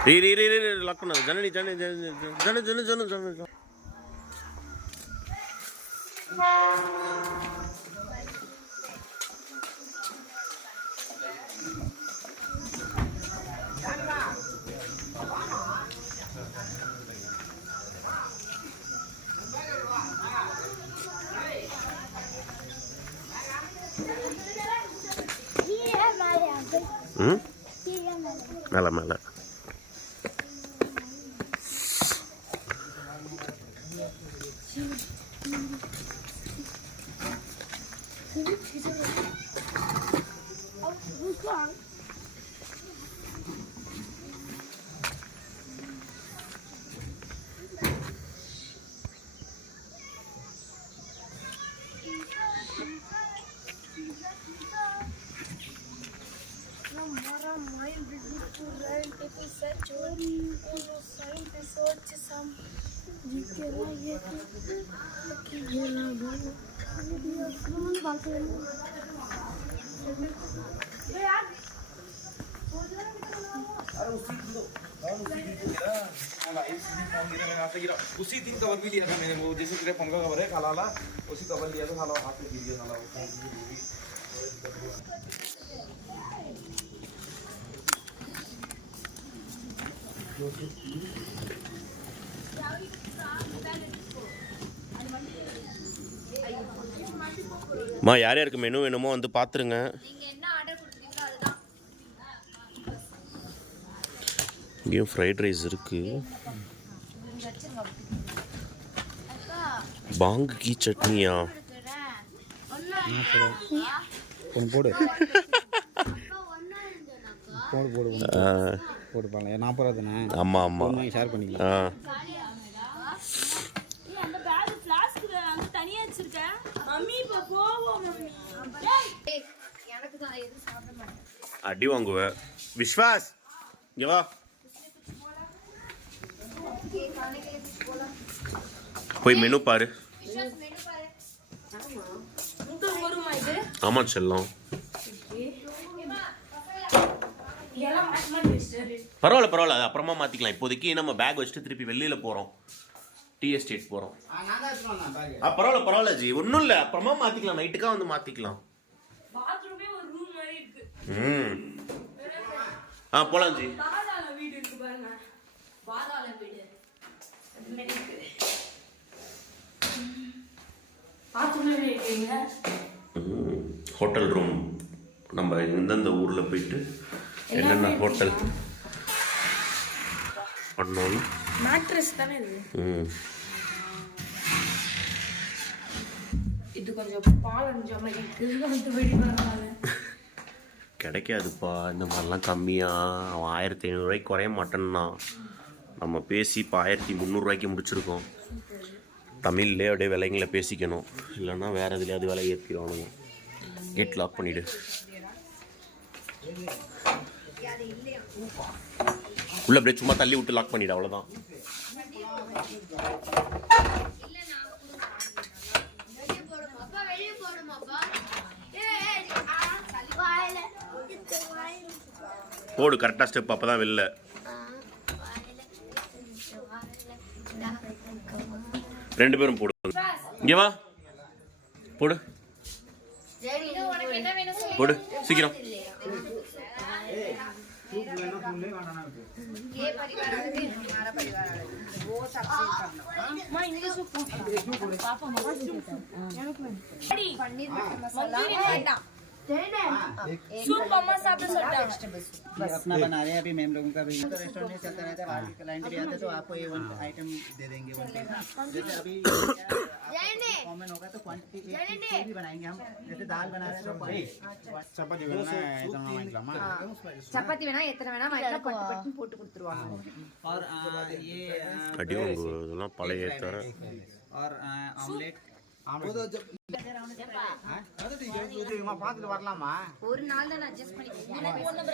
Lock பண்ணாத ஜனனி ஜனனி ஜன ஜன ஜன ஜன மேலே மேலே उसी दिन कवर भी लिया था मैंने वो जैसे तेरे पंखा कवर है काला वाला उसी कवर लिया था साला हाथ में गिर गया साला மா யார் யாருக்கு மெனு வேணுமோ வந்து பார்த்துருங்க. இங்கேயும் ஃப்ரைட் ரைஸ் இருக்குது. பாங்கு கீ சட்னியா போடு போடு போடு போடுப்பாங்க 40 ரூபா தானே. ஆமாம் ஆமாம் ஷேர் பண்ணிக்கலாம். அடி வாங்குவ விஸ்வாஸ் இங்க வா. போய் மெனு பாரு. ஆமா செல்லம் பரவாயில்ல பரவாயில்ல அது அப்புறமா மாற்றிக்கலாம். இப்போதைக்கு நம்ம பேக் வச்சுட்டு திருப்பி வெளியில் போகிறோம், டீ எஸ்டேட் போகிறோம். பரவாயில்ல பரவாயில்ல ஜி ஒன்றும் இல்லை, அப்புறமா மாற்றிக்கலாம், நைட்டுக்காக வந்து மாற்றிக்கலாம். போகலாம் ஜி. ஹோட்டல் ரூம் நம்ம எந்தெந்த ஊரில் போயிட்டு என்னென்ன ஹோட்டல் பண்ணோம். மேட்ரஸ் தானே இது கொஞ்சம் பாலஞ்ச மாதிரி கிடைக்காதுப்பா இந்த மாதிரிலாம் கம்மியாக. அவன் 1500 ரூபாய்க்கு குறைய மாட்டேன்னா நம்ம பேசி இப்போ 1300 முடிச்சிருக்கோம். தமிழ்லேயே அப்படியே விலைங்களை பேசிக்கணும், இல்லைன்னா வேறு எதுலையாவது விலை ஏற்றிடுவானுங்க. Gate lock பண்ணிவிடு. உள்ள அப்படியே சும்மா தள்ளி விட்டு லாக் பண்ணிவிடு, அவ்வளோதான். போடு கரெக்டாக ஸ்டெப், அப்போ தான் வெளில. ரெண்டு பேரும் போடு. இங்கே வா போடு போடு சீக்கிரம். सूप अम्मा साहब ने अपना बना रहे हैं अभी। मैम लोगों का भी तो रेस्टोरेंट में चलता रहता है, बाहर के क्लाइंट भी आते हैं तो आपको ये वन आइटम दे देंगे। वन जैसे अभी कॉमन होगा तो क्वांटिटी भी बनाएंगे हम। जैसे दाल बना रहे हैं तो चपाती चपाती வேணா எத்தனை வேணா மைக்ல பட்டு பட்டு போட்டு கொடுத்துருவாங்க. और ये கடிவாங்க இதெல்லாம் பழைய தர. और ऑमलेट ஒரு நாள் தான் அட்ஜஸ்ட் பண்ணிக்கிறேன்.